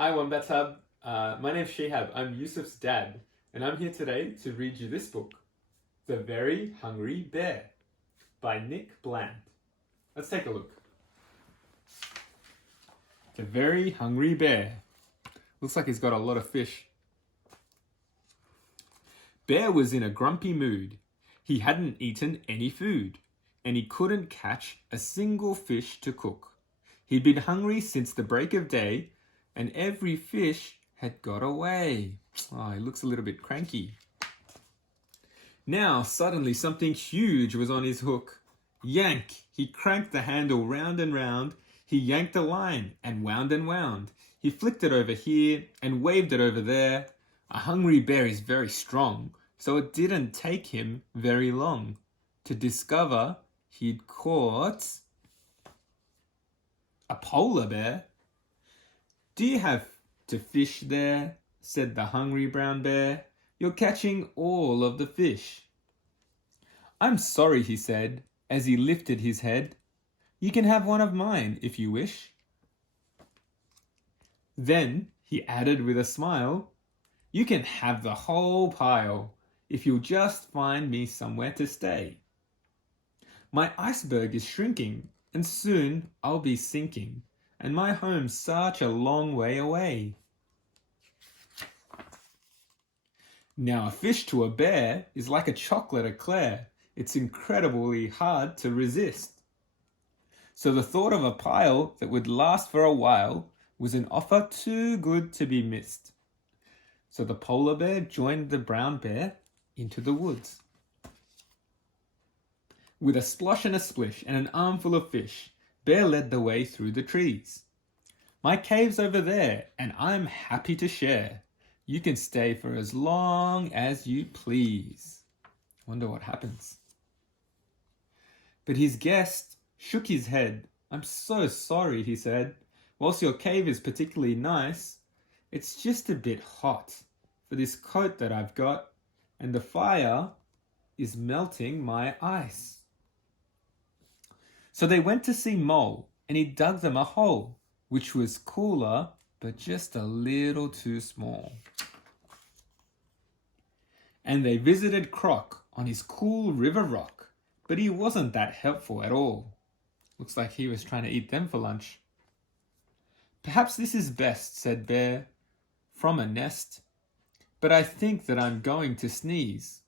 Hi Wombat Hub, my name's Shihab. I'm Yusuf's dad, and I'm here today to read you this book, The Very Hungry Bear by Nick Bland. Let's take a look. The Very Hungry Bear. Looks like he's got a lot of fish. Bear was in a grumpy mood. He hadn't eaten any food, and he couldn't catch a single fish to cook. He'd been hungry since the break of day, and every fish had got away. Oh, he looks a little bit cranky. Now, suddenly something huge was on his hook. Yank! He cranked the handle round and round. He yanked the line and wound and wound. He flicked it over here and waved it over there. A hungry bear is very strong, so it didn't take him very long to discover he'd caught a polar bear. "Do you have to fish there?" said the hungry brown bear. "You're catching all of the fish." "I'm sorry," he said, as he lifted his head. "You can have one of mine if you wish." Then he added with a smile, "You can have the whole pile if you'll just find me somewhere to stay. My iceberg is shrinking, and soon I'll be sinking, and my home's such a long way away." Now a fish to a bear is like a chocolate eclair. It's incredibly hard to resist. So the thought of a pile that would last for a while was an offer too good to be missed. So the polar bear joined the brown bear into the woods. With a splosh and a splish and an armful of fish, Bear led the way through the trees. "My cave's over there, and I'm happy to share. You can stay for as long as you please." Wonder what happens. But his guest shook his head. "I'm so sorry," he said. "Whilst your cave is particularly nice, it's just a bit hot for this coat that I've got, and the fire is melting my ice." So they went to see Mole, and he dug them a hole, which was cooler, but just a little too small. And they visited Croc on his cool river rock, but he wasn't that helpful at all. Looks like he was trying to eat them for lunch. "Perhaps this is best," said Bear, "from a nest, but I think that I'm going to sneeze."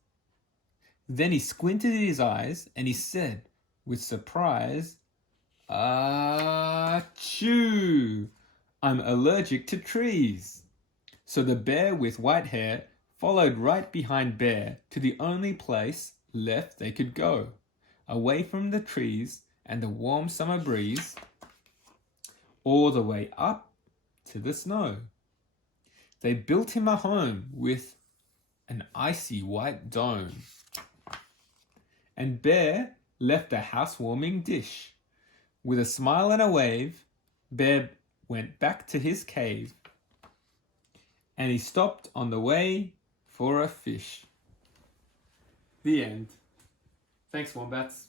Then he squinted his eyes and he said with surprise, "Achoo! I'm allergic to trees." So the bear with white hair followed right behind Bear to the only place left they could go, away from the trees and the warm summer breeze, all the way up to the snow. They built him a home with an icy white dome. And Bear left a housewarming dish. With a smile and a wave, Bear went back to his cave, and he stopped on the way for a fish. The end. Thanks, Wombats.